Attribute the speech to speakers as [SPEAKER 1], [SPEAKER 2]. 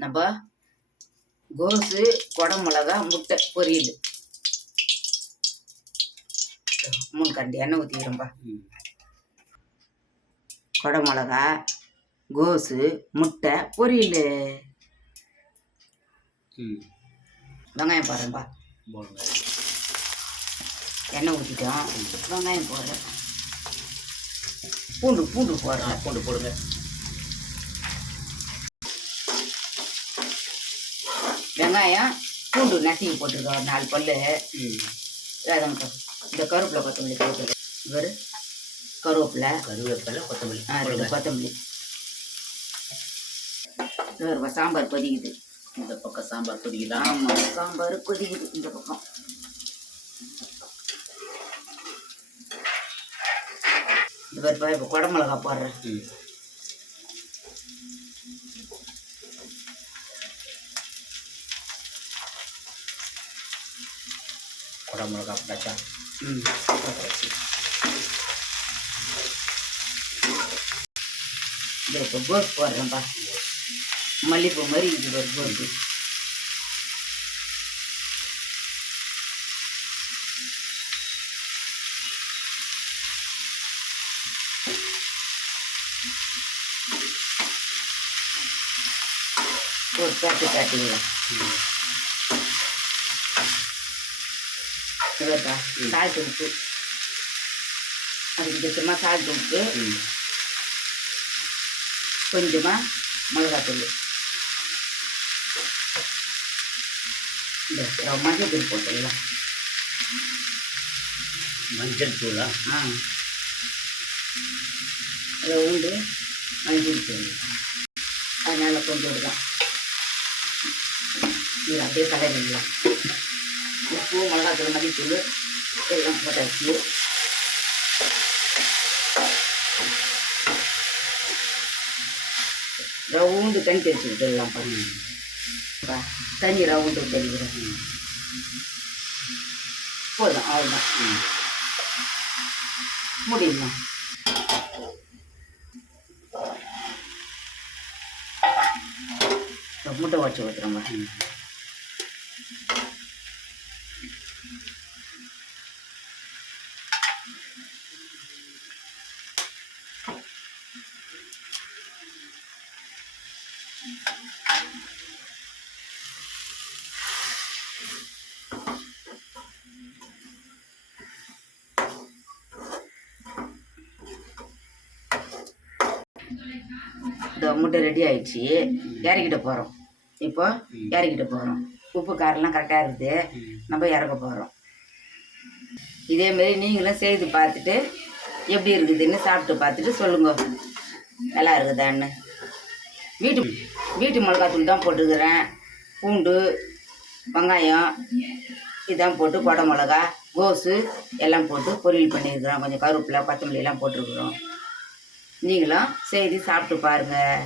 [SPEAKER 1] நம்ம கோஸு குடமிளகா முட்டை பொரியல். மூணு கரண்டி எண்ணெய் ஊற்றிக்கிறோம்பா குடமிளகா கோஸு முட்டை பொரியல். வெங்காயம் போடுறேன்பா. எண்ணெய் ஊற்றிட்டோம் வெங்காயம் போடுறேன். பூண்டு பூண்டு போடுறேன்.
[SPEAKER 2] போட்டு போடுங்க.
[SPEAKER 1] வெங்காயம் பூண்டு நசுக்கி போட்டிருக்கோம். ஒரு நாலு பல்லு.
[SPEAKER 2] ம்.
[SPEAKER 1] வேதங்க இந்த கருவேப்பிலை கொத்தமல்லி போட்டு இவர் கருவேப்பிலை.
[SPEAKER 2] கருவேப்பிலை கொத்தமல்லி.
[SPEAKER 1] ஆ ரெண்டு கொத்தமல்லி. இவர் சாம்பார் கொதிக்குது.
[SPEAKER 2] இந்த பக்கம் சாம்பார் கொதிக்குதா?
[SPEAKER 1] ஆமாம் சாம்பார் கொதிக்குது இந்த பக்கம். இந்த பேர் இப்போ குடமிளகா போடுறேன்.
[SPEAKER 2] குடமிளகா போட்டாச்சா
[SPEAKER 1] ம்
[SPEAKER 2] போட்டாச்சு
[SPEAKER 1] இந்த இப்போ கோஸ் போடுறேன்ப்பா மல்லிகைப்பூ மாதிரி இது ஒரு கோஸ் ஒரு பேட்டு காட்டிக்கலாம் இவர்க்கா சால்ட் உப்பு அதுக்கு கொஞ்சமாக சால்ட் உப்பு கொஞ்சமாக மிளகாத்தூள். இந்த மஞ்சள் தூள் போட்டுடலாம்
[SPEAKER 2] மஞ்சள் தூளா
[SPEAKER 1] ஆ. அதை உண்டு மஞ்சள் தூள். அதனால் கொஞ்சம் விடலாம். இது அப்படியே கலரிடலாம் உப்பு மிளகாத்தூள் மல்லித்தூள் எல்லாம் போட்டாச்சு ரவுண்டு தண்ணி தெளிச்சு விட்டுடலாம்
[SPEAKER 2] ம்
[SPEAKER 1] தண்ணி ரவுண்டு தெளிக்கிறேன் போதும் அவ்வளோதான் முடியுமா? முட்டை உடச்சி ஊற்றுறோங்க பாருங்க. முட்டை ரெடி ஆயிடுச்சு. இறக்கிட்டு போகிறோம் இப்போ இறக்கிட்டு போகிறோம் உப்பு காரெல்லாம் கரெக்டாக இருக்குது. நம்ம இறக்க போகிறோம் இதேமாரி நீங்களும் செய்து பார்த்துட்டு எப்படி இருக்குதுன்னு சாப்பிட்டு பார்த்துட்டு சொல்லுங்க. நல்லா இருக்குதான்னு. வீட்டு வீட்டு மிளகாத்தூள் தான் போட்டுக்கிறேன் பூண்டு வெங்காயம் இதான் போட்டு கொடை மிளகா கோஸு எல்லாம் போட்டு பொரியல் பண்ணியிருக்கிறோம். கொஞ்சம் கருவேப்பிலை கொத்தமல்லி எல்லாம் போட்டிருக்கிறோம். நீங்களும் செய்து சாப்பிட்டு பாருங்கள்